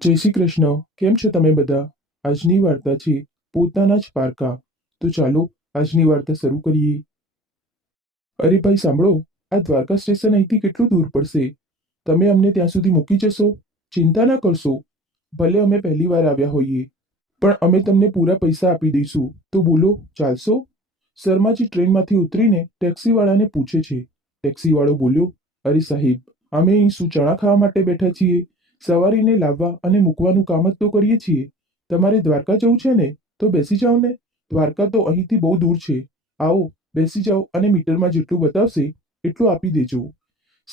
જય શ્રી કૃષ્ણ. કેમ છો તમે બધા? આજની વાર્તા છે પોતાના જ પારકા. તો ચાલો આજની વાર્તા શરૂ કરીએ. અરે ભાઈ, સાંભળો, આ દ્વારકા સ્ટેશન અહીંથી કેટલું દૂર પડશે? તમે અમને ત્યાં સુધી મૂકી જશો? ચિંતા ના કરશો. ભલે અમે પહેલી વાર આવ્યા હોઈએ, પણ અમે તમને પૂરા પૈસા આપી દઈશું. તો બોલો, ચાલશો? શર્માજી ટ્રેનમાંથી ઉતરીને ટેક્સીવાળાને પૂછે છે. ટેક્સીવાળો બોલ્યો, અરે સાહેબ, અમે અહીં શું ચણા ખાવા માટે બેઠા છીએ? સવારીને લાવવા અને મૂકવાનું કામ જ તો કરીએ છીએ. તમારે દ્વારકા જવું છે ને? તો બેસી જાઓ ને. દ્વારકા તો અહીંથી બહુ દૂર છે. આવો, બેસી જાઓ અને મીટરમાં જેટલું બતાવશે, એટલું આપી દેજો.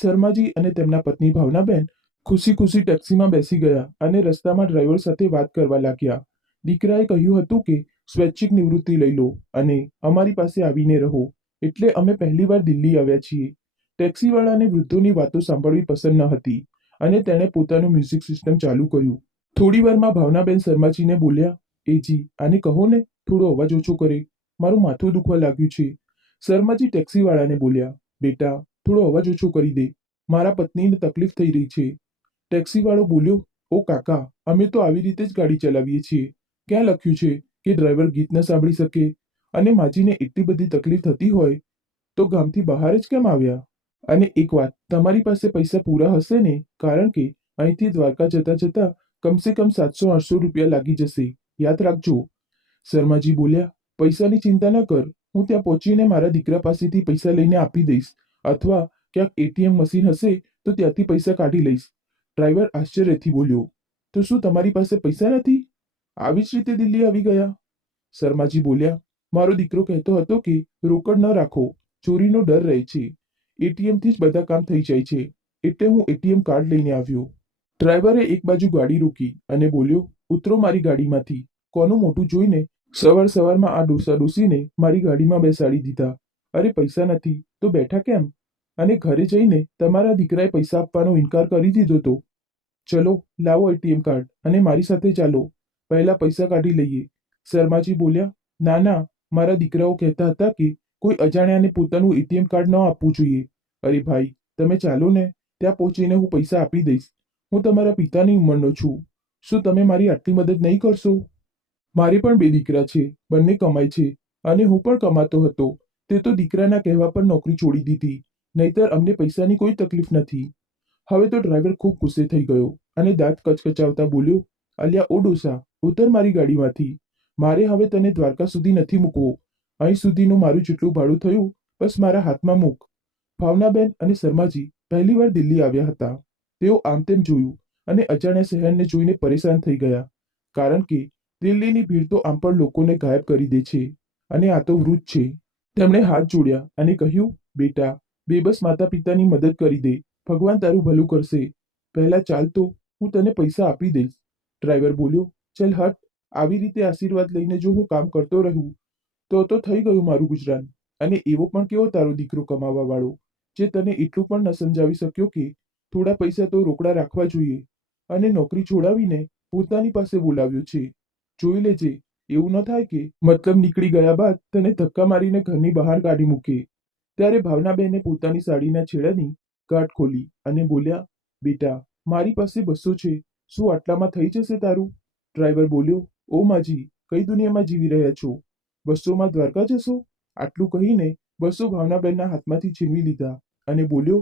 શર્માજી અને તેમના પત્ની ભાવનાબેન ખુશી ખુશી ટેક્સીમાં બેસી ગયા અને રસ્તામાં ડ્રાઈવર સાથે વાત કરવા લાગ્યા. દીકરાએ કહ્યું હતું કે, સ્વૈચ્છિક નિવૃત્તિ લઈ લો અને અમારી પાસે આવીને રહો. એટલે અમે પહેલીવાર દિલ્હી આવ્યા છીએ. ટેક્સીવાળાને વૃદ્ધોની વાતો સાંભળવી પસંદ ન હતી. અને તેણે પોતાનું મ્યુઝિક સિસ્ટમ ચાલુ કર્યું. થોડી વારમાં ભાવનાબેન શર્માજીને બોલ્યા, એજી, આને કહો ને, થોડો અવાજ ઓછો કરે. મારું માથું દુખવા લાગ્યું છે. શર્માજી ટેક્સીવાળાને બોલ્યા, બેટા, થોડો અવાજ ઓછો કરી દે. મારા પત્નીને તકલીફ થઈ રહી છે. ટેક્સીવાળો બોલ્યો, ઓ કાકા, અમે તો આવી રીતે જ ગાડી ચલાવીએ છીએ. ક્યાં લખ્યું છે કે ડ્રાઈવર ગીત ન સાંભળી શકે? અને માજીને એટલી બધી તકલીફ થતી હોય, તો ગામથી બહાર જ કેમ આવ્યા? અને એક વાત, તમારી પાસે પૈસા પૂરા હશે ને? કારણ કે અહીંથી દ્વારકા જતા જતા કમસે કમ સાતસો આઠસો રૂપિયા લાગી જશે. યાદ રાખજો. શર્માજી બોલ્યા, પૈસાની ચિંતા ન કર. હું ત્યાં પહોંચીને મારા દીકરા પાસેથી પૈસા લઈને આપી દઈશ. અથવા ક્યાંક એટીએમ મશીન હશે તો ત્યાંથી પૈસા કાઢી લઈશ. ડ્રાઈવર આશ્ચર્યથી બોલ્યો, તો શું તમારી પાસે પૈસા નથી? આવી જ રીતે દિલ્હી આવી ગયા. શર્માજી બોલ્યા, મારો દીકરો કહેતો હતો કે રોકડ ન રાખો. ચોરીનો ડર રહે છે. એટીએમથી જ બધા કામ થઈ જાય છે. એટલે હું એટીએમ કાર્ડ લઈને આવ્યો. ડ્રાઈવરે એક બાજુ ગાડી રોકી અને બોલ્યો, ઉતરો મારી ગાડીમાંથી. કોનું મોટું જોઈને સવાર સવારમાં આ ડોસા ડોસીને મારી ગાડીમાં બેસાડી દીધા. અરે, પૈસા નથી. તો બેઠા કેમ? અને ઘરે જઈને તમારા દીકરાએ પૈસા આપવાનો ઇનકાર કરી દીધો તો. ચલો, લાવો એટીએમ કાર્ડ અને મારી સાથે ચાલો. પહેલા પૈસા કાઢી લઈએ. શર્માજી બોલ્યા, ના ના. મારા દીકરાઓ કહેતા હતા કે કોઈ અજાણ્યાને પોતાનું એટીએમ કાર્ડ ન આપવું જોઈએ. અરે ભાઈ, તમે ચાલો ને ત્યાં પહોંચીને હું પૈસા આપી દઈશ. હું તમારા પિતાની ઉંમરનો છું. શું તમે મારી આટલી મદદ નહીં કરશો? મારે પણ બે દીકરા છે, બંને કમાય છે અને હું પણ કમાતો હતો. તે તો દીકરાના કહેવા પર નોકરી છોડી દીધી, નહીતર અમને પૈસાની કોઈ તકલીફ નથી. હવે તો ડ્રાઈવર ખૂબ ગુસ્સે થઈ ગયો અને દાંત કચકચાવતા બોલ્યો, અલ્યા, ઓ ડોસા, ઉતર મારી ગાડીમાંથી. મારે હવે તને દ્વારકા સુધી નથી મૂકવો. અહીં સુધીનું મારું જેટલું ભાડું થયું, બસ મારા હાથમાં મૂક. ભાવનાબેન અને શર્માજી પહેલીવાર દિલ્હી આવ્યા હતા. તેઓ આમ તેમ જોયું અને અજાણ્યા શહેરને જોઈને પરેશાન થઈ ગયા. કારણ કે દિલ્હીની ભીડ તો આમ પણ લોકોને ગાયબ કરી દે છે અને આ તો વૃદ્ધ છે. તેમણે હાથ જોડ્યા અને કહ્યું, બેટા, બેબસ માતા પિતાની મદદ કરી દે. ભગવાન તારું ભલું કરશે. પહેલા ચાલ તો, હું તને પૈસા આપી દઈશ. ડ્રાઈવર બોલ્યો, ચલ હટ. આવી રીતે આશીર્વાદ લઈને જો હું કામ કરતો રહું તો તો થઈ ગયું મારું ગુજરાન. અને એવો પણ કેવો તારો દીકરો કમાવા વાળો, જે તને એટલું પણ ન સમજાવી શક્યો કે થોડા પૈસા તો રોકડા રાખવા જોઈએ. અને નોકરી છોડાવીને પોતાની પાસે બોલાવ્યો છે. જોઈ લેજે, એવું ન થાય કે મતલબ નીકળી ગયા બાદ તને ધક્કા મારીને ઘરની બહાર કાઢી મૂકે. ત્યારે ભાવનાબેને પોતાની સાડીના છેડાની ગાંઠ ખોલી અને બોલ્યા, બેટા, મારી પાસે બસો છે. શું આટલામાં થઈ જશે તારું? ડ્રાઈવર બોલ્યો, ઓ માજી, કઈ દુનિયામાં જીવી રહ્યા છો? બસોમાં દ્વારકા જશો? આટલું કહીને બસો ભાવનાબેનના હાથમાંથી છીનવી લીધા અને બોલ્યો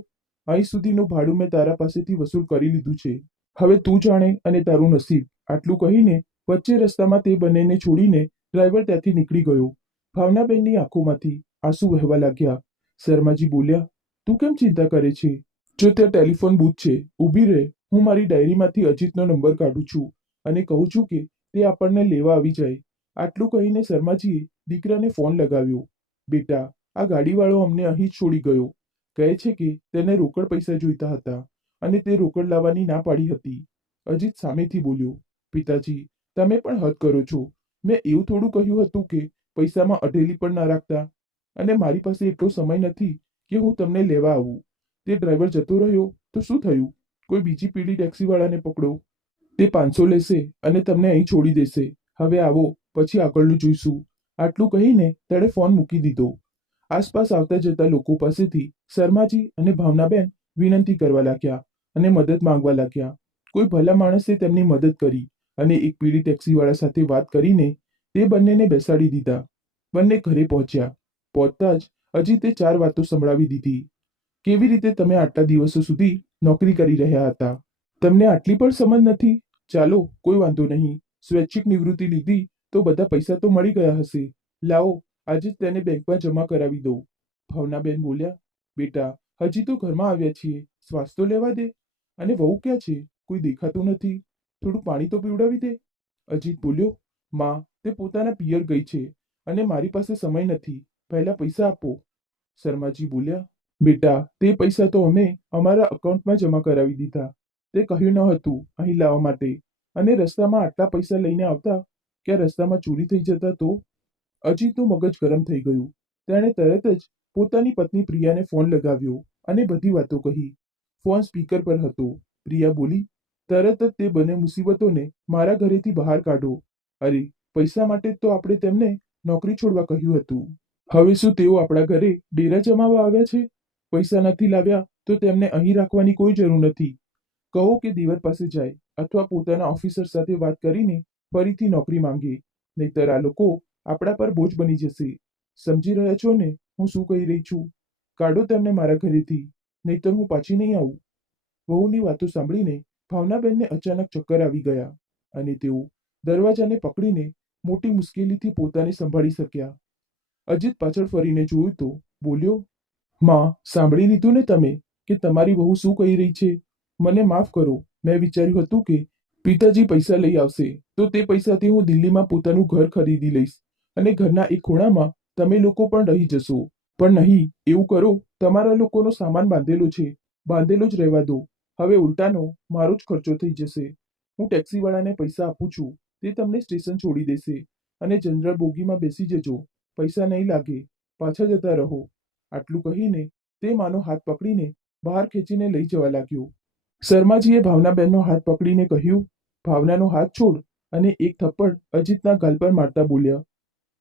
અહીં સુધીનું ભાડું મેં તારા પાસેથી વસૂલ કરી લીધું છે. હવે તું જાણે અને તારું નસીબ. આટલું કહીને વચ્ચે રસ્તામાં તે બંનેને છોડીને ડ્રાઈવર ત્યાંથી નીકળી ગયો. ભાવનાબેનની આંખોમાંથી આંસુ વહેવા લાગ્યા. શર્માજી બોલ્યા, તું કેમ ચિંતા કરે છે? જો ત્યાં ટેલિફોન બૂથ છે, ઊભી રહે. હું મારી ડાયરીમાંથી અજીતનો નંબર કાઢું છું અને કહું છું કે તે આપણને લેવા આવી જાય. આટલું કહીને શર્માજીએ દીકરાને ફોન લગાવ્યો. બેટા, આ ગાડીવાળો અમને અહીં છોડી ગયો. કહે છે કે તેને રોકડ પૈસા જોઈતા હતા અને તે રોકડ લાવવાની ના પાડી હતી. અજીત સામેથી બોલ્યો, પિતાજી, તમે પણ હદ કરો છો. મેં એવું થોડું કહ્યું હતું કે પૈસામાં અઢેલી પણ ના રાખતા અને મારી પાસે એટલો સમય નથી કે હું તમને લેવા આવું. તે ડ્રાઈવર જતો રહ્યો તો શું થયું? કોઈ બીજી પીડી ટેક્સીવાળાને પકડો. તે પાંચસો લેશે અને તમને અહીં છોડી દેશે. હવે આવો પછી આગળનું જોઈશું. આટલું કહીને તેણે ફોન મૂકી દીધો. આસપાસ આવતા જતા લોકો પાસેથી શર્માજી અને ભાવનાબેન વિનંતી કરવા લાગ્યા અને મદદ માંગવા લાગ્યા. કોઈ ભલા માણસે તેમની મદદ કરી અને એક પીળી ટેક્સીવાળા સાથે વાત કરીને તે બંનેને બેસાડી દીધા. બંને ઘરે પહોંચ્યા. પહોંચતા જ અજીતે ચાર વાતો સંભળાવી દીધી. કેવી રીતે તમે આટલા દિવસો સુધી નોકરી કરી રહ્યા હતા? તમને આટલી પણ સમજ નથી? ચાલો, કોઈ વાંધો નહીં. સ્વૈચ્છિક નિવૃત્તિ લીધી તો બધા પૈસા તો મળી ગયા હશે. લાવો, આજે જ તેને બેંકમાં જમા કરાવી દઉં. ભાવનાબેન બોલ્યા, બેટા, હજી તો ઘરમાં આવ્યા છીએ. શ્વાસ તો લેવા દે. અને વહુ ક્યાં છે? કોઈ દેખાતું નથી. થોડું પાણી તો પીવડાવી દે. અજીત બોલ્યો, માં, તે પોતાના પિયર ગઈ છે અને મારી પાસે સમય નથી. પહેલા પૈસા આપો. શર્માજી બોલ્યા, બેટા, તે પૈસા તો અમે અમારા અકાઉન્ટમાં જમા કરાવી દીધા. તે કહ્યું ન હતું અહીં લાવવા માટે. અને રસ્તામાં આટલા પૈસા લઈને આવતા કે રસ્તામાં ચોરી થઈ જતા તો? અજીતનું મગજ ગરમ થઈ ગયું. તેણે તરત જ પોતાની પત્ની પ્રિયાને ફોન લગાવ્યો અને બધી વાતો કહી. ફોન સ્પીકર પર હતો. પ્રિયા બોલી, તરત જ તે બંને મુસીબતોને મારા ઘરેથી બહાર કાઢો. અરે, પૈસા માટે તો આપણે તેમને નોકરી છોડવા કહ્યું હતું. હવે શું તેઓ આપણા ઘરે ડેરા જમાવા આવ્યા છે? પૈસા નથી લાવ્યા તો તેમને અહીં રાખવાની કોઈ જરૂર નથી. કહો કે દિવર પાસે જાય અથવા પોતાના ઓફિસર સાથે વાત કરીને ફરીથી નોકરી માંગે. નહીતર આ લોકો આપણા પર બોજ બની જશે. સમજી રહ્યા છો ને હું શું કહી રહી છું? કાઢો તેમને મારા ઘરેથી. નહીતર હું પાછી નહીં આવું. વહુની વાતો સાંભળીને ભાવનાબેનને અચાનક ચક્કર આવી ગયા અને તેઓ દરવાજાને પકડીને મોટી મુશ્કેલીથી પોતાને સંભાળી શક્યા. અજીત પાછળ ફરીને જોયું તો બોલ્યો, માં, સાંભળી લીધું ને તમે કે તમારી વહુ શું કહી રહી છે? મને માફ કરો. મેં વિચાર્યું હતું કે પિતાજી પૈસા લઈ આવશે, તો તે પૈસાથી હું દિલ્હીમાં પોતાનું ઘર ખરીદી લઈશ અને ઘરના એક ખૂણામાં તમે લોકો પણ રહી જશો. પણ નહીં, એવું કરો, તમારા લોકોનો સામાન બાંધેલો છે, બાંધેલો જ રહેવા દો. હવે ઉલટાનો, મારો જ ખર્ચો થઈ જશે. હું ટેક્સીવાળાને પૈસા આપું છું, તે તમને સ્ટેશન છોડી દેશે અને જનરલ બોગીમાં બેસી જજો. પૈસા નહીં લાગે, પાછા જતા રહો. આટલું કહીને તે માનો હાથ પકડીને બહાર ખેંચીને લઈ જવા લાગ્યો. શર્માજીએ ભાવનાબેનનો હાથ પકડીને કહ્યું ભાવનાનો હાથ છોડ અને એક થપ્પડ અજીતના ગાલ પર મારતા બોલ્યા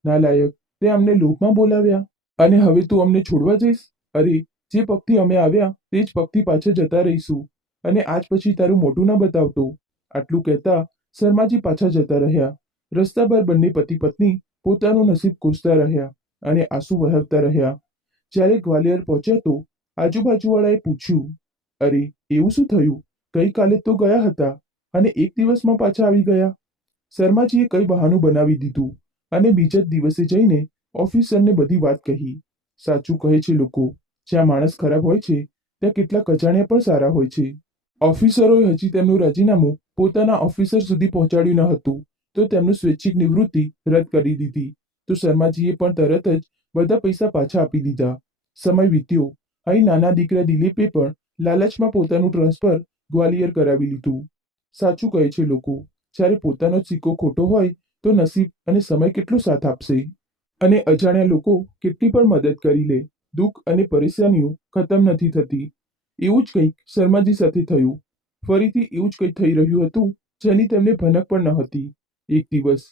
નાલાયક તે અમને લોભમાં બોલાવ્યા અને હવે તું અમને છોડવા જઈશ? અરે, જે પગથી અમે આવ્યા, તે જ પગથી પાછળ જતા રહીશું અને આજ પછી તારું મોઢું ના બતાવતો. આટલું કહેતા શર્માજી પાછા જતા રહ્યા. રસ્તા પર બંને પતિ પત્ની પોતાનું નસીબ કોસતા રહ્યા અને આંસુ વહાવતા રહ્યા. જ્યારે ગ્વાલિયર પહોંચ્યા તો આજુબાજુવાળાએ પૂછ્યું, અરે, એવું શું થયું? ગઈકાલે તો ગયા હતા. અને એક દિવસમાં પાછા આવી ગયા. શર્માજીએ કઈ બહાનું બનાવી દીધું અને બીજા જ દિવસે જઈને ઓફિસરને બધી વાત કહી. સાચું કહે છે લોકો, જ્યાં માણસ ખરાબ હોય છે, ત્યાં કેટલાક અજાણ્યા પણ સારા હોય છે. ઓફિસરોએ હજી તેમનું રાજીનામું પોતાના ઓફિસર સુધી પહોંચાડ્યું ન હતું, તો તેમનું સ્વૈચ્છિક નિવૃત્તિ રદ કરી દીધી. તો શર્માજીએ પણ તરત જ બધા પૈસા પાછા આપી દીધા. સમય વીત્યો. અહીં નાના દીકરા દિલીપે પણ લાલચમાં પોતાનું ટ્રાન્સફર ગ્વાલિયર કરાવી લીધું. સાચું કહે છે લોકો. જ્યારે પોતાનો સિક્કો ખોટો હોય તો નસીબ અને સમય કેટલો સાથ આપશે? અને અજાણ્યા લોકો કેટલી પણ મદદ કરી લે, દુઃખ અને પરેશાનીઓ ખતમ નથી થતી. એવું જ કંઈક શર્માજી સાથે થયું. ફરીથી એવું જ કંઈક થઈ રહ્યું હતું, જેની તેમને ભનક પણ ન હતી. એક દિવસ,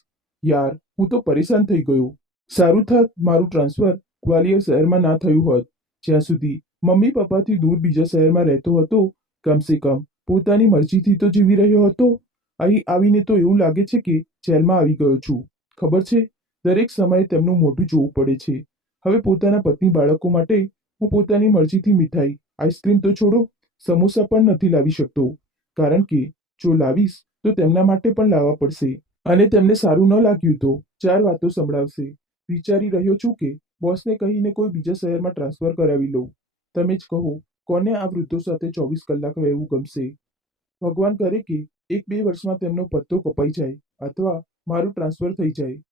યાર, હું તો પરેશાન થઈ ગયો. સારું થાત મારું ટ્રાન્સફર ગ્વાલિયર શહેરમાં ના થયું હોત. જ્યાં સુધી મમ્મી પપ્પાથી દૂર બીજા શહેરમાં રહેતો હતો, કમસે કમ પોતાની મરજીથી તો જીવી રહ્યો હતો? અહીં આવીને તો એવું લાગે છે કે જેલમાં આવી ગયો છું. ખબર છે? દરેક સમયે તેમનું મોઢું જોવું પડે છે. હવે પોતાના પત્ની બાળકો માટે હું પોતાની મરજીથી મીઠાઈ, આઈસ્ક્રીમ તો છોડો, સમોસા પણ નથી લાવી શકતો. કારણ કે જો લાવીશ, તો તેમના માટે પણ લાવવા પડશે. અને તેમને સારું ન લાગ્યું તો ચાર વાતો સંભળાવશે. વિચારી રહ્યો છું કે બોસને કહીને કોઈ બીજા શહેરમાં ટ્રાન્સફર કરાવી લઉં. તમે જ કહો કોને આ વૃદ્ધો સાથે ચોવીસ કલાક રહેવું ગમશે? ભગવાન કરે કે એક બે વર્ષમાં તેમનો પત્તો કપાઈ જાય અથવા મારું ટ્રાન્સફર થઈ જાય.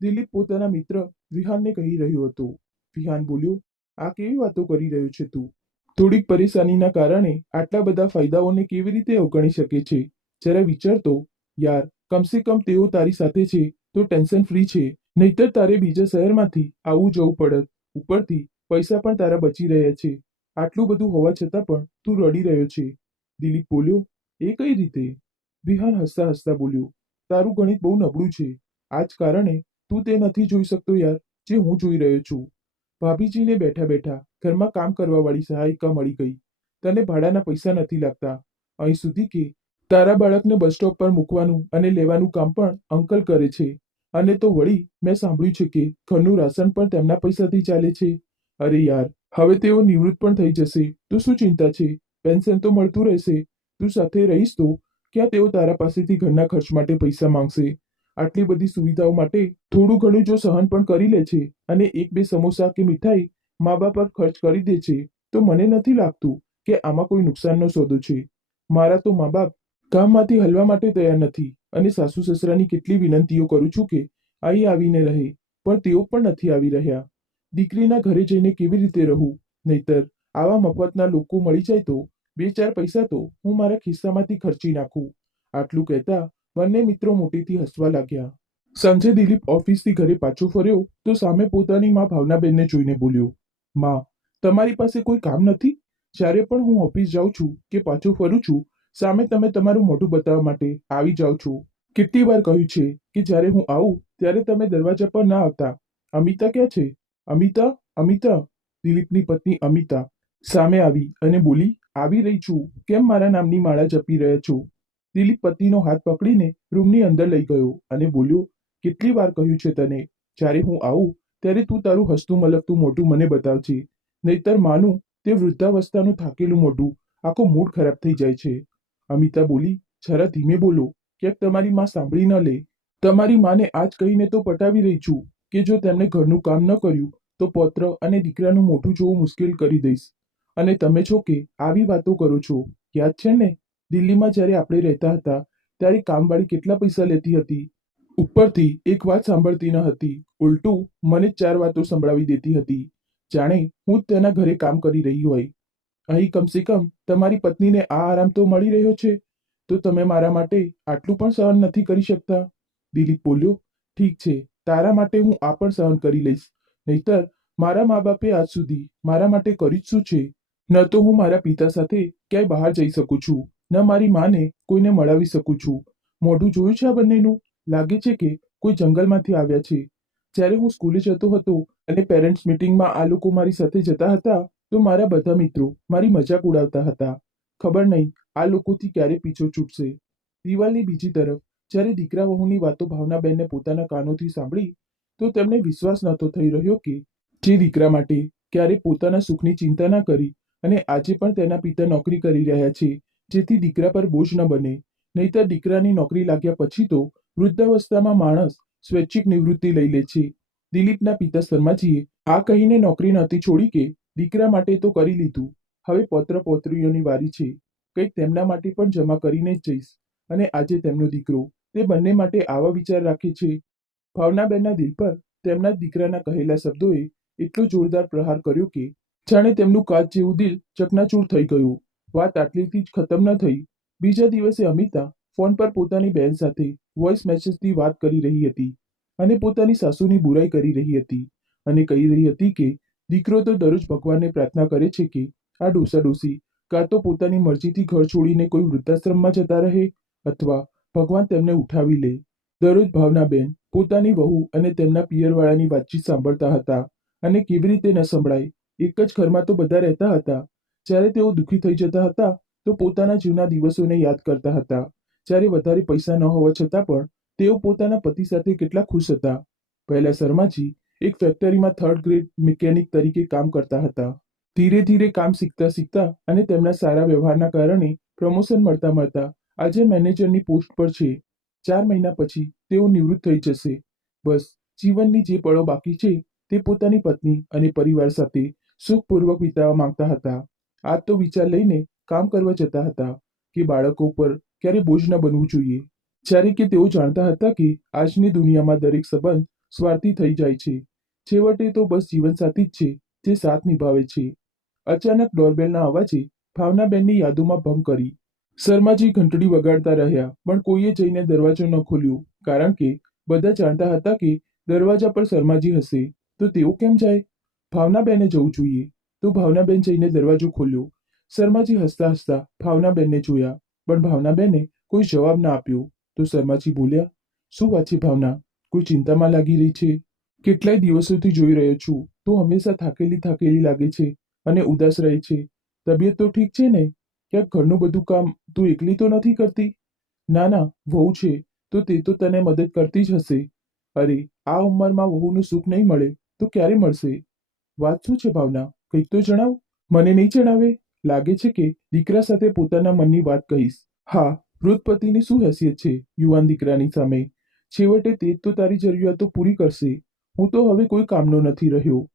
દિલીપ પોતાના મિત્ર વિહાનને કહી રહ્યો હતો. વિહાન બોલ્યો, આ કેવી વાતો કરી રહ્યો છે તું? થોડીક પરેશાનીના કારણે આટલા બધા ફાયદાઓને કેવી રીતે અવગણી શકે છે? જરા વિચારતો યાર, કમસે કમ તેઓ તારી સાથે છે તો ટેન્શન ફ્રી છે. નહીતર તારે બીજા શહેરમાંથી આવું જવું પડત. ઉપરથી પૈસા પણ તારા બચી રહ્યા છે. આટલું બધું હોવા છતાં પણ તું રડી રહ્યો છે. દિલીપ બોલ્યો, એ કઈ રીતે? વિહાન હસતા હસતા બોલ્યો, તારું ગણિત બહુ નબળું છે. આ જ કારણે તું તે નથી જોઈ શકતો યાર, જે હું જોઈ રહ્યો છું. ભાભીજીને બેઠા બેઠા ઘરમાં કામ કરવાવાળી સહાયિકા મળી ગઈ. તને ભાડાના પૈસા નથી લાગતા. અહીં સુધી કે તારા બાળકને બસ સ્ટોપ પર મૂકવાનું અને લેવાનું કામ પણ અંકલ કરે છે. અને તો વળી મેં સાંભળ્યું છે કે ઘરનું રાશન પણ તેમના પૈસાથી ચાલે છે. અરે યાર હવે તેઓ નિવૃત્ત પણ થઈ જશે. તો શું ચિંતા છે? પેન્શન તો મળતું રહેશે. તું સાથે રહીશ તો. ક્યાં તેઓ તારા પાસેથી ઘરના ખર્ચ માટે પૈસા માંગશે? આટલી બધી સુવિધાઓ માટે થોડું ઘણું જો સહન પણ કરી લે છે અને એક બે સમોસા કે મીઠાઈ મા બાપ પર ખર્ચ કરી દે છે, તો મને નથી લાગતું કે આમાં કોઈ નુકસાનનો સોદો છે. મારા તો મા બાપ કામમાંથી હલવા માટે તૈયાર નથી અને સાસુ સસરાની કેટલી વિનંતીઓ કરું છું કે અહીં આવીને રહે, પણ તેઓ પણ નથી આવી રહ્યા. દીકરીના ઘરે જઈને કેવી રીતે રહું? નહીતર આવા મફતના લોકો મળી જાય તો? બે ચાર પૈસા તો હું મારા ખિસ્સામાંથી ખર્ચી નાખું. આટલું કહેતા બંને મિત્રો મોટેથી હસવા લાગ્યા. સાંજે દિલીપ ઓફિસથી ઘરે પાછો ફર્યો તો સામે પોતાની માં ભાવનાબેનને જોઈને બોલ્યો, માં, તમારી પાસે કોઈ કામ નથી? જ્યારે પણ હું ઓફિસ જાઉં છું કે પાછો ફરું છું, સામે તમે તમારું મોઢું બતાવવા માટે આવી જાઓ છો. કેટલી વાર કહ્યું છે કે જ્યારે હું આવું ત્યારે તમે દરવાજા પર ના આવતા. અમિતા ક્યાં છે? અમિતા અમિતા, દિલીપની પત્ની અમિતા, સામે આવી અને બોલી, આવી રહી છું. કેમ મારા નામની માળા જપી રહ્યા છો? દિલીપ પત્નીનો હાથ પકડીને રૂમની અંદર લઈ ગયો અને બોલ્યો, કેટલી વાર કહ્યું છે તને? જ્યારે હું આવું, ત્યારે તું તારું હસતું મલકતું મોઢું મને બતાવજે. નહીતર માનું, તે વૃદ્ધાવસ્થાનું થાકેલું મોઢું આખો મૂડ ખરાબ થઈ જાય છે. અમિતા બોલી, જરા ધીમે બોલો. ક્યાંક તમારી માં સાંભળી ન લે. તમારી માને આજ કહીને તો પટાવી રહી છું. કે જો તેમણે ઘરનું કામ ન કર્યું, તો પૌત્ર અને દીકરાનું મોઢું જોવું મુશ્કેલ કરી દઈશ. અને તમે છો કે આવી વાતો કરો છો, યાદ છે ને? દિલ્હીમાં જ્યારે આપણે રહેતા હતા, ત્યારે કામવાળી કેટલા પૈસા લેતી હતી? ઉપરથી એક વાત સાંભળતી ન હતી. ઉલટું, મને ચાર વાતો સંભળાવી દેતી હતી. જાણે હું જ તેના ઘરે કામ કરી રહી હોય. અહીં કમસે કમ તમારી પત્નીને આ આરામ તો મળી રહ્યો છે. તો તમે મારા માટે આટલું પણ સહન નથી કરી શકતા? દિલીપ બોલ્યો, ઠીક છે. તારા માટે હું આ પણ સહન કરી લઈશ. નહીતર મારા મા બાપે આજ સુધી મારા માટે કર્યું જ શું છે? ન તો હું મારા પિતા સાથે ક્યાંય બહાર જઈ શકું છું. ન મારી માને કોઈને મળાવી શકું છું. મોઢું જોયું છે આ બંનેનું? લાગે છે કે કોઈ જંગલમાંથી આવ્યા છે. જ્યારે હું સ્કૂલે જતો હતો અને પેરેન્ટ્સ મીટિંગમાં આ લોકો મારી સાથે જતા હતા, તો મારા બધા મિત્રો મારી મજાક ઉડાવતા હતા. ખબર નહીં આ લોકોથી ક્યારે પીછો છૂટશે. દિવાલની બીજી તરફ જ્યારે દીકરા વહુની વાતો ભાવનાબેનને પોતાના કાનોથી સાંભળી, તો તેમને વિશ્વાસ નહોતો થઈ રહ્યો કે જે દીકરા માટે ક્યારે પોતાના સુખની ચિંતા ના કરી અને આજે પણ તેના પિતા નોકરી કરી રહ્યા છે, જેથી દીકરા પર બોજ ન બને. નહીતર દીકરાની નોકરી લાગ્યા પછી તો વૃદ્ધાવસ્થામાં માણસ સ્વૈચ્છિક નિવૃત્તિ લઈ લે છે. દિલીપના પિતા શર્માજીએ આ કહીને નોકરી નહોતી છોડી કે દીકરા માટે તો કરી લીધું. હવે પૌત્ર પૌત્રીઓની વારી છે. કંઈક તેમના માટે પણ જમા કરીને જ જઈશ. અને આજે તેમનો દીકરો તે બંને માટે આવા વિચાર રાખે છે. ભાવનાબેનના દિલ પર તેમના દીકરાના કહેલા શબ્દોએ એટલો જોરદાર પ્રહાર કર્યો કે જાણે તેમનું કાચ જેવું દિલ ચકનાચૂર થઈ ગયું. વાત આટલીથી જ ખતમ ન થઈ. બીજા દિવસે અમિતા ફોન પર પોતાની બહેન સાથે વોઇસ મેસેજથી વાત કરી રહી હતી અને પોતાની સાસુની બુરાઈ કરી રહી હતી અને કહી રહી હતી કે દીકરો તો દરરોજ ભગવાનને પ્રાર્થના કરે છે કે આ ડોસા ડોસી કાં તો પોતાની મરજીથી ઘર છોડીને કોઈ વૃદ્ધાશ્રમમાં જતા રહે અથવા ભગવાન તેમને ઉઠાવી લે. દરરોજ ભાવનાબેન પોતાની વહુ અને તેમના પિયરવાળાની વાતચીત સાંભળતા હતા અને કેવી રીતે ન સંભળાય, એક જ ઘરમાં તો બધા રહેતા હતા. જ્યારે તેઓ દુઃખી થઈ જતા હતા, તો પોતાના જૂના દિવસોને યાદ કરતા હતા. જ્યારે વધારે પૈસા ન હોવા છતાં પણ, તેઓ પોતાના પતિ સાથે કેટલા ખુશ હતા. પહેલા શર્માજી એક ફેક્ટરીમાં થર્ડ ગ્રેડ મિકેનિક તરીકે કામ કરતા હતા. ધીરે ધીરે કામ શીખતા શીખતા અને તેમના સારા વ્યવહારના કારણે પ્રમોશન મળતા મળતા આજે મેનેજરની પોસ્ટ પર છે. ચાર મહિના પછી તેઓ નિવૃત્ત થઈ જશે. બસ, જીવનની જે પળો બાકી છે તે પોતાની પત્ની અને પરિવાર સાથે સુખપૂર્વક વિતાવવા માંગતા હતા. આ તો વિચાર લઈને કામ કરવા જતા હતા કે બાળકો પર ક્યારે બોજ ન બનવું જોઈએ. જ્યારે કે તેઓ જાણતા હતા કે આજની દુનિયામાં દરેક સંબંધ સ્વાર્થી થઈ જાય છે. છેવટે તો બસ જીવનસાથી જ છે જે સાથ નિભાવે છે. અચાનક ડોરબેલના અવાજે ભાવનાબેનની યાદોમાં ભંગ કરી. શર્માજી ઘંટડી વગાડતા રહ્યા, પણ કોઈએ જઈને દરવાજો ન ખોલ્યો, કારણ કે બધા જાણતા હતા કે દરવાજા પર શર્માજી હશે. તો તેઓ કેમ જાય? ભાવનાબેને જવું જોઈએ. તો ભાવનાબેન જઈને દરવાજો ખોલ્યો. શર્માજી હસતા હસતા ભાવનાબેનને જોયા, પણ ભાવનાબેને કોઈ જવાબ ના આપ્યો. તો શર્માજી બોલ્યા, શું વાત છે ભાવના? કોઈ ચિંતામાં લાગી રહી છે? કેટલાય દિવસોથી જોઈ રહ્યો છું. તો હંમેશા થાકેલી થાકેલી લાગે છે અને ઉદાસ રહે છે. તબિયત તો ઠીક છે ને? ક્યાંક ઘરનું બધું કામ તું એકલી તો નથી કરતી? ના ના, વહુ છે, તો તે તો તને મદદ કરતી જ હશે. અરે, આ ઉંમરમાં વહુનું સુખ નહીં મળે, તો ક્યારે મળશે? વાત શું છે ભાવના? કંઈક તો જણાવ. મને નહીં જણાવે? લાગે છે કે દીકરા સાથે પોતાના મનની વાત કહીશ. હા, વૃદ્ધપતિની શું હેસિયત છે, યુવાન દીકરાની સામે? છેવટે તે તો તારી જરૂરિયાતો પૂરી કરશે. હું તો હવે કોઈ કામનો નથી રહ્યો.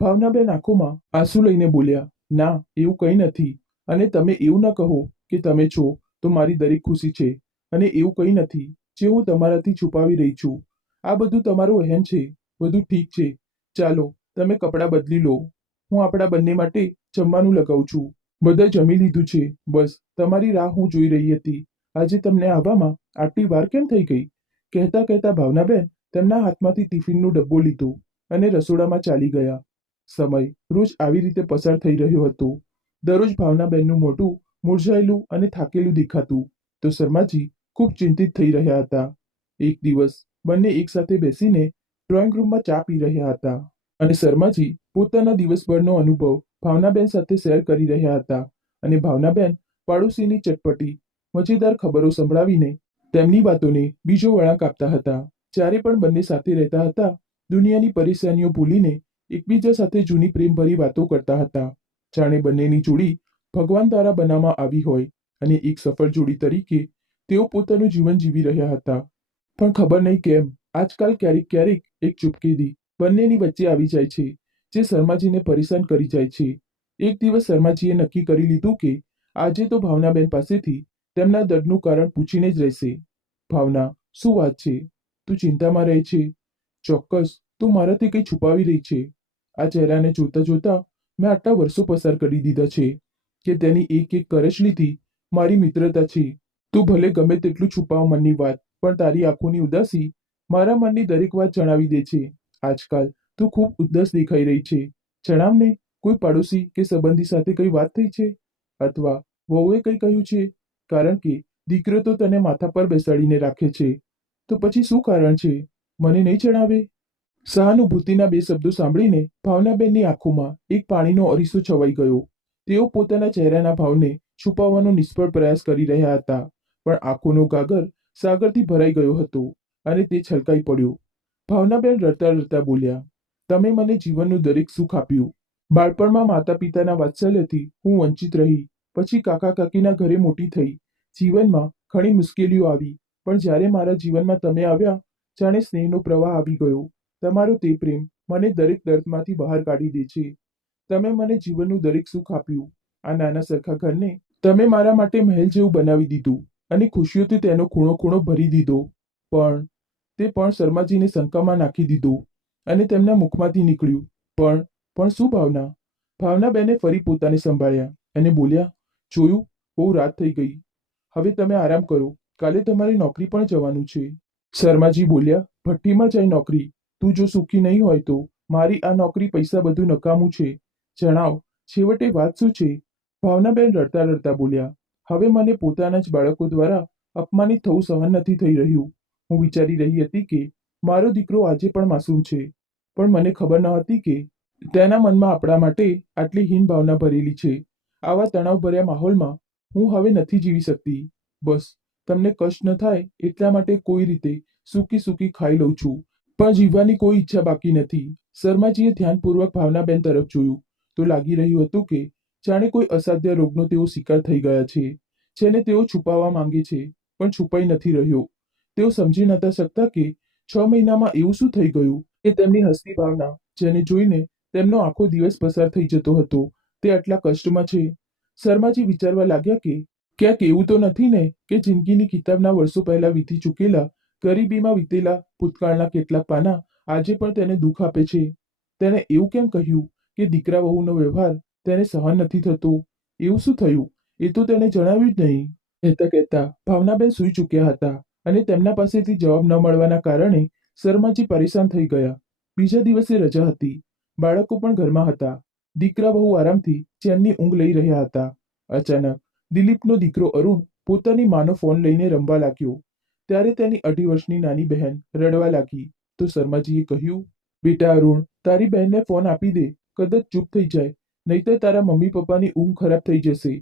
ભાવનાબેન આંખોમાં આંસુ લઈને બોલ્યા, ના, એવું કંઈ નથી. અને તમે એવું ન કહો કે તમે છો તો મારી દરેક ખુશી છે. અને એવું કંઈ નથી, જે હું તમારાથી છુપાવી રહી છું. આ બધું તમારું વહેમ છે, બધું ઠીક છે. ચાલો, તમે કપડાં બદલી લો. હું આપણા બંને માટે જમવાનું લગાવું છું. બધા જમી લીધું છે, બસ. તમારી રાહ હું જોઈ રહી હતી. આજે તમને આવવામાં આટલી વાર કેમ થઈ ગઈ? કહેતા કહેતા ભાવનાબેન તેમના હાથમાંથી ટિફિનનો ડબ્બો લીધો અને રસોડામાં ચાલી ગયા. સમય રોજ આવી રીતે પસાર થઈ રહ્યો હતો. દરરોજ ભાવનાબેનનું મોઢું મૂરઝાયેલું અને થાકેલું દેખાતું. તો શર્માજી ખૂબ ચિંતિત થઈ રહ્યા હતા. એક દિવસ બંને એકસાથે બેસીને ડ્રોઈંગ રૂમમાં ચા પી રહ્યા હતા. અને શર્માજી પોતાના દિવસભરનો અનુભવ ભાવનાબેન સાથે શેર કરી રહ્યા હતા અને ભાવનાબેન પાડોશીની ચટપટી, મજેદાર ખબરો સંભળાવીને તેમની વાતોને બીજો વળાંક આપતા હતા. જ્યારે પણ બંને સાથે રહેતા હતા, દુનિયાની પરેશાનીઓ ભૂલીને એકબીજા સાથે જૂની પ્રેમભરી વાતો કરતા હતા. જાણે બંનેની જોડી ભગવાન દ્વારા બનાવવામાં આવી હોય અને એક સફળ જોડી તરીકે તેઓ પોતાનું જીવન જીવી રહ્યા હતા. પણ ખબર નહીં કેમ, આજકાલ ક્યારેક ક્યારેક એક ચૂપકીદી બંનેની વચ્ચે આવી જાય છે, જે શર્માજીને પરેશાન કરી જાય છે. એક દિવસ શર્માજીએ નક્કી કરી લીધું કે આજે તો ભાવનાબેન પાસેથી તેમના દર્દનું કારણ પૂછીને જ રહેશે. ભાવના, શું વાત છે? તું ચિંતામાં રહે છે? ચોક્કસ, તું મારાથી કંઈ છુપાવી રહી છે. આ ચહેરાને જોતા જોતા મેં આટલા વર્ષો પસાર કરી દીધા છે કે તેની એક એક કરચલીથી મારી મિત્રતા છે. તું ભલે ગમે તેટલું છુપાવ મનની વાત, પણ તારી આંખોની ઉદાસી મારા મનની દરેક વાત જણાવી દે છે. આજકાલ તું ખૂબ ઉદાસ દેખાઈ રહી છે. જણાવને કોઈ પાડોશી કે સંબંધી સાથે કઈ વાત થઈ છે? અથવા વહુએ કંઈ કહ્યું છે? કારણ કે દીકરો તો તને માથા પર બેસાડીને રાખે છે. તો પછી શું કારણ છે? મને નહીં જણાવે? સહાનુભૂતિના બે શબ્દો સાંભળીને ભાવનાબેનની આંખોમાં એક પાણીનો અરીસો છવાઈ ગયો. તેઓ પોતાના ચહેરાના ભાવને છુપાવવાનો નિષ્ફળ પ્રયાસ કરી રહ્યા હતા, પણ આંખોનો ગાગર સાગરથી ભરાઈ ગયો હતો અને તે છલકાઈ પડ્યો. ભાવનાબેન રડતા રડતા બોલ્યા, તમે મને જીવનનું દરેક સુખ આપ્યું. બાળપણમાં માતા પિતાના વાત્સલ્યથી હું વંચિત રહી, પછી કાકા કાકીના ઘરે મોટી થઈ. જીવનમાં ઘણી મુશ્કેલીઓ આવી, પણ જ્યારે મારા જીવનમાં તમે આવ્યા, જાણે સ્નેહનો પ્રવાહ આવી ગયો. તમારો તે પ્રેમ મને દરેક દર્દમાંથી બહાર કાઢી દે છે. તમે મને જીવનનું દરેક સુખ આપ્યું. આ નાના સરખા ઘરને તમે મારા માટે મહેલ જેવું બનાવી દીધું અને ખુશીઓથી તેનો ખૂણો ખૂણો ભરી દીધો. પણ તે પણ શર્માજીને શંકામાં નાખી દીધો અને તેમના મુખમાંથી નીકળ્યું. પણ પણ શું ભાવના? ભાવનાબેને ફરી પોતાને સંભાળ્યા અને બોલ્યા, જોયું, બહુ રાત થઈ ગઈ. હવે તમે આરામ કરો. કાલે તમારી નોકરી પણ જવાનું છે. શર્માજી બોલ્યા, ભઠ્ઠીમાં જાય નોકરી. તું જો સુખી નહીં હોય તો મારી આ નોકરી પૈસા બધું નકામું છે. જણાવ, છેવટે વાત શું છે? ભાવનાબેન રડતા રડતા બોલ્યા, હવે મને પોતાના જ બાળકો દ્વારા અપમાનિત થવું સહન નથી થઈ રહ્યું. હું વિચારી રહી હતી કે મારો દીકરો આજે પણ માસૂમ છે, પણ મને ખબર ન હતી કે તેના મનમાં આપણા માટે આટલી હીન ભાવના ભરેલી છે. આવા તણાવભર્યા માહોલમાં હું હવે નથી જીવી શકતી. બસ, તમને કષ્ટ ન થાય એટલા માટે કોઈ રીતે સૂકી સૂકી ખાઈ લઉં છું. પણ જીવવાની કોઈ ઈચ્છા બાકી નથી. શર્માજીએ ધ્યાનપૂર્વક ભાવનાબેન તરફ જોયું તો લાગી રહ્યું હતું કે જાણે કોઈ અસાધ્ય રોગનો તેઓ શિકાર થઈ ગયા છે, જેને તેઓ છુપાવવા માંગે છે, પણ છુપાઈ નથી રહ્યો. તેઓ સમજી નતા શકતા કે છ મહિનામાં એવું શું થઈ ગયું કે તેમની હસતી ભાવના, જેને જોઈને તેમનો આખો દિવસ પસાર થઈ જતો હતો, તે આટલા કષ્ટમાં છે. શર્માજી વિચારવા લાગ્યા કે ક્યાંક એવું તો નથી ને કે જિંદગીની કિતાબના વર્ષો પહેલા વીતી ચૂકેલા ગરીબીમાં વીતેલા ભૂતકાળના કેટલાક પાના આજે પણ તેને દુઃખ આપે છે. તેણે એવું કેમ કહ્યું કે દીકરા વહુનો વ્યવહાર તેને સહન નથી થતો? એવું શું થયું? એ તો તેણે જણાવ્યું જ નહીં. કહેતા કહેતા ભાવનાબેન સૂઈ ચૂક્યા હતા અને તેમના પાસેથી જવાબ ન મળવાના કારણે શર્માજી પરેશાન થઈ ગયા. બીજા દિવસે રજા હતી. બાળકો પણ ઘરમાં હતા. દીકરા બહુ આરામથી ચેનની ઊંઘ લઈ રહ્યા હતા. અચાનક દિલીપનો દીકરો અરુણ પોતાની માનો ફોન લઈને રમવા લાગ્યો. ત્યારે તેની અઢી વર્ષની નાની બહેન રડવા લાગી. તો શર્માજીએ કહ્યું, બેટા અરુણ, તારી બહેનને ફોન આપી દે, કદાચ ચૂપ થઈ જાય, નહીતર તારા મમ્મી પપ્પાની ઊંઘ ખરાબ થઈ જશે.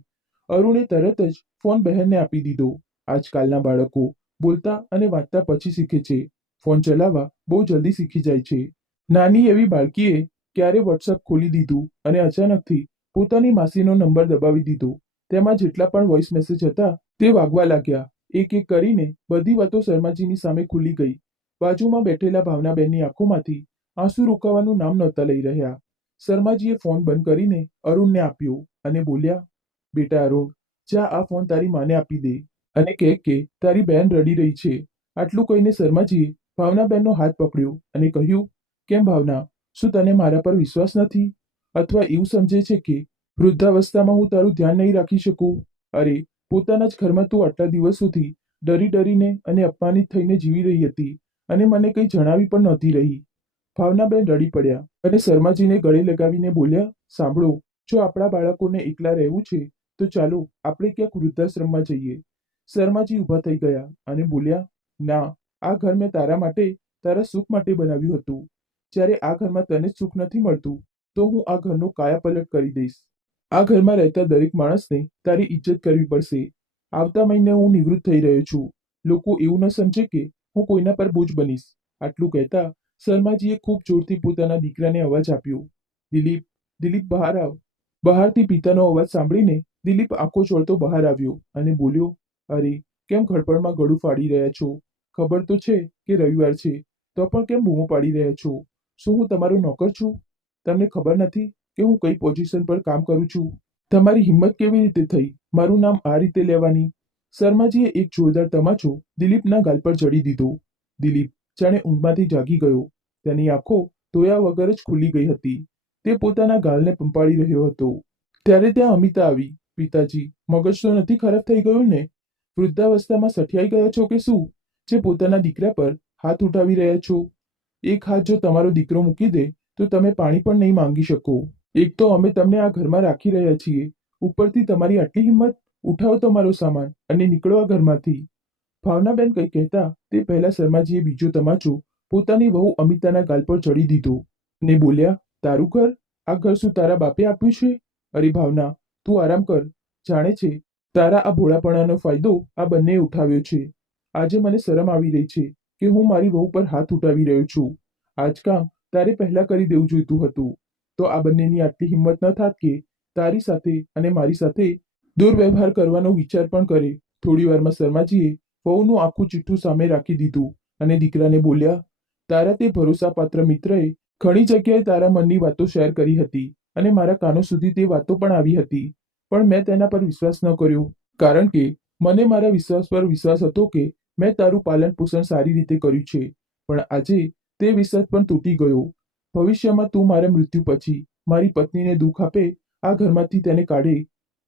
અરુણે તરત જ ફોન બહેનને આપી દીધો. આજકાલના બાળકો બોલતા અને વાંચતા પછી શીખે છે. ફોન ચલાવવા બહુ જલ્દી શીખી જાય છે. નાની એવી બાળકીએ ક્યારે વોટ્સઅપ ખોલી દીધું અને અચાનકથી પોતાની માસીનો નંબર દબાવી દીધો. તેમાં જેટલા પણ વોઇસ મેસેજ હતા તે વાગવા લાગ્યા. એક એક કરીને બધી વાતો શર્માજીની સામે ખુલી ગઈ. બાજુમાં બેઠેલા ભાવનાબેનની આંખોમાંથી આંસુ રોકાવાનું નામ નહોતા લઈ રહ્યા. શર્માજીએ ફોન બંધ કરીને અરુણને આપ્યો અને બોલ્યા, બેટા અરુણ, જા આ ફોન તારી માને આપી દે અને કહે કે તારી બહેન રડી રહી છે. આટલું કહીને શર્માજીએ ભાવનાબેનનો હાથ પકડ્યો અને કહ્યું, કેમ ભાવના, શું તને મારા પર વિશ્વાસ નથી? અથવા એવું સમજે છે કે વૃદ્ધાવસ્થામાં હું તારું ધ્યાન નહીં રાખી શકું? અરે પોતાના જ ઘરમાં તું આટલા દિવસ સુધી ડરી ડરીને અને અપમાનિત થઈને જીવી રહી હતી અને મને કંઈ જણાવી પણ નહોતી રહી. ભાવનાબેન રડી પડ્યા અને શર્માજીને ગળે લગાવીને બોલ્યા, સાંભળો, જો આપણા બાળકોને એકલા રહેવું છે, તો ચાલો આપણે ક્યાંક વૃદ્ધાશ્રમમાં જઈએ. શર્માજી ઊભા થઈ ગયા અને બોલ્યા, ના, આ ઘર મેં તારા માટે, તારા સુખ માટે બનાવ્યું હતું. જ્યારે આ ઘરમાં તને સુખ નથી મળતું, તો હું આ ઘરનો કાયાપલટ કરી દઈશ. આ ઘરમાં રહેતા દરેક માણસને તારી ઇજ્જત કરવી પડશે. આવતા મહિને હું નિવૃત્ત થઈ રહ્યો છું. લોકો એવું ન સમજે કે હું કોઈના પર બોજ બનીશ. આટલું કહેતા શર્માજીએ ખૂબ જોરથી પોતાના દીકરાને અવાજ આપ્યો. દિલીપ દિલીપ બહાર આવ. બહારથી પિતાનો અવાજ સાંભળીને દિલીપ આંખો ચોળતો બહાર આવ્યો અને બોલ્યો, અરે, કેમ ઘડપણમાં ગળું ફાડી રહ્યા છો? ખબર તો છે કે રવિવાર છે. તો પણ કેમ બૂમો પાડી રહ્યા છો? શું હું તમારો નોકર છું? તમને ખબર નથી? કે હું કઈ પોઝિશન પર કામ કરું છું? તમારી હિંમત કેવી રીતે થઈ? મારું નામ આ રીતે લેવાની? શર્માજીએ એક જોરદાર તમાચો દિલીપના ગાલ પર જડી દીધો. દિલીપ જાણે ઊંઘમાંથી જાગી ગયો. તેની આંખો ધોયા વગર જ ખુલી ગઈ હતી. તે પોતાના ગાલને પંપાળી રહ્યો હતો. ત્યારે ત્યાં અમિતા આવી. પિતાજી, મગજ તો નથી ખરાબ થઈ ગયું ને? વૃદ્ધાવસ્થામાં સઠિયાઈ ગયા છો કે શું? જે પોતાના દીકરા પર હાથ ઉઠાવી રહ્યા છો? એક હાથ જો તમારો દીકરો મૂકી દે, તો તમે પાણી પણ નહીં માંગી શકો. એક તો અમે તમને આ ઘરમાં રાખી રહ્યા છીએ. ઉપરથી તમારી આટલી હિંમત, ઉઠાવો તમારો સામાન અને નીકળો આ ઘરમાંથી. ભાવનાબેન કંઈ કહેતા, તે પહેલા શર્માજીએ બીજો તમાચો, પોતાની વહુ અમિતાના ગાલ પર ચડી દીધો ને બોલ્યા, તારું ઘર? આ ઘર શું તારા બાપે આપ્યું છે? અરે ભાવના, તું આરામ કર. જાણે છે, તારા આ ભોળાપણાનો ફાયદો આ બંને ઉઠાવ્યો છે. આજે મને શરમ આવી રહી છે કે હું મારી વહુ પર હાથ ઉઠાવી રહ્યો છું. આજ કામ તારે પહેલા કરી દેવું જોઈતું હતું. તો આ બંનેની આટલી હિંમત ન થાત કે તારી સાથે અને મારી સાથે દુર્વ્યવહાર કરવાનો વિચાર પણ કરે. થોડી વારમાં શર્માજીએ વહુનું આખું ચિઠ્ઠું સામે રાખી દીધું અને દીકરાને બોલ્યા, તારા તે ભરોસાપાત્ર મિત્રએ ઘણી જગ્યાએ તારા મનની વાતો શેર કરી હતી અને મારા કાનો સુધી તે વાતો પણ આવી હતી. પણ મેં તેના પર વિશ્વાસ ન કર્યો, કારણ કે મને મારા વિશ્વાસ પર વિશ્વાસ હતો કે મેં તારું પાલન પોષણ સારી રીતે કર્યું છે. પણ આજે તે વિશ્વાસ પણ તૂટી ગયો. ભવિષ્યમાં તું મારા મૃત્યુ પછી મારી પત્નીને દુઃખ આપે, આ ઘરમાંથી તેને કાઢે.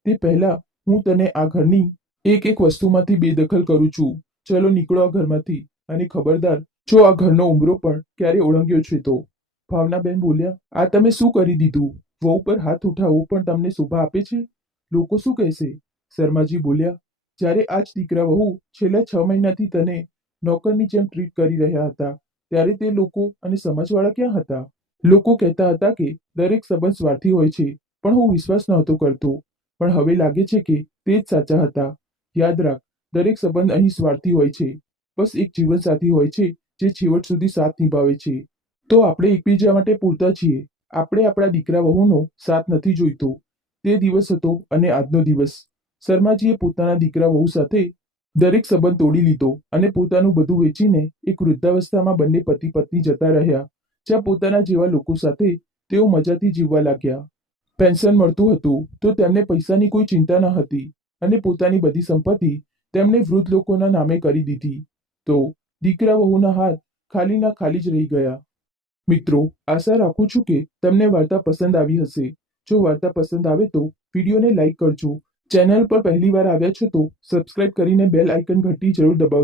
તે પહેલા હું તને આ ઘરની એક એક વસ્તુમાંથી બેદખલ કરું છું. ચલો નીકળો આ ઘરમાંથી. અને ખબરદાર, જો આ ઘરનો ઉમરો પણ ક્યારે ઓળંગ્યો છે તો? ભાવનાબેન બોલ્યા, આ તમે શું કરી દીધું? વહુ પર હાથ ઉઠાવવું પણ તમને શોભા આપે છે? લોકો શું કહેશે? શર્માજી બોલ્યા, જ્યારે આ જ દીકરા વહુ છેલ્લા છ મહિનાથી તને નોકરની જેમ ટ્રીટ કરી રહ્યા હતા, ત્યારે તે લોકો અને સમાજવાળા ક્યાં હતા? લોકો કહેતા હતા કે દરેક સંબંધ સ્વાર્થી હોય છે, પણ હું વિશ્વાસ નહોતો કરતો. પણ હવે લાગે છે કે તે જ સાચા હતા. યાદ રાખ, દરેક સંબંધ અહીં સ્વાર્થી હોય છે. બસ એક જીવનસાથી હોય છે, જે છેવટ સુધી સાથ નિભાવે છે. તો આપણે એકબીજા માટે પૂરતા છીએ. આપણે આપણા દીકરા વહુનો સાથ નથી જોઈતો. તે દિવસ હતો અને આજનો દિવસ. શર્માજીએ પોતાના દીકરા વહુ સાથે દરેક સંબંધ તોડી લીધો અને પોતાનું બધું વેચીને એક વૃદ્ધાવસ્થામાં બંને પતિ પત્ની જતા રહ્યા. જ્યાં પોતાના જેવા લોકો સાથે તેઓ મજાથી જીવવા લાગ્યા. પેન્શન મળતું હતું તો તેમને પૈસાની કોઈ ચિંતા ન હતી અને પોતાની બધી સંપત્તિ તેમણે વૃદ્ધ લોકોના નામે કરી દીધી. તો દીકરા વહુના હાથ ખાલીના ખાલી જ રહી ગયા. મિત્રો, આશા રાખું છું કે તમને વાર્તા પસંદ આવી હશે. જો વાર્તા પસંદ આવે તો વિડીયોને લાઇક કરજો. ચેનલ પર પહેલી વાર આવ્યા છો તો સબસ્ક્રાઇબ કરીને બેલ આઇકન ઘંટી જરૂર દબાવજો.